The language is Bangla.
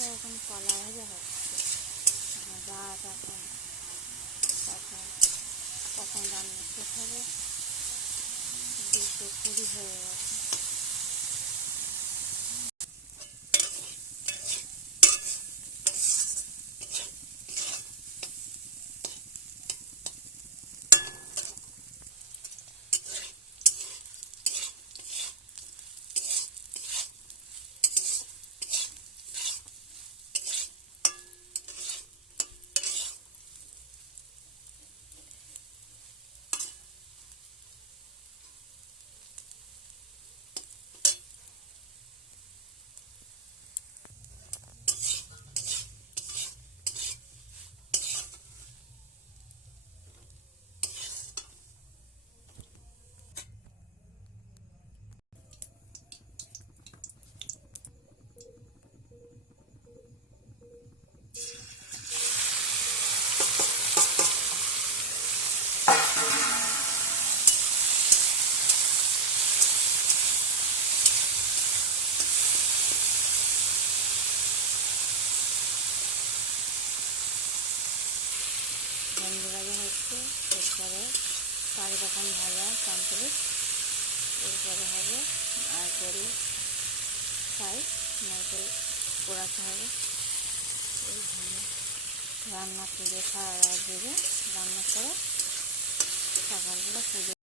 তো এখন কলা ভাজা হচ্ছে আমার রাত এখন কখন কখন রান্না শেষ হবে? দুশো কুড়ি হয়ে গেছে। ভাজা হচ্ছে এরপরে চার রকম ভাজা কমপ্লিট এরপরে হবে আর করে ফ্রাই। নারকেল পোড়াতে হবে। রান্না পুজো খাওয়া দেবে রান্না করে সকালবেলা পুজো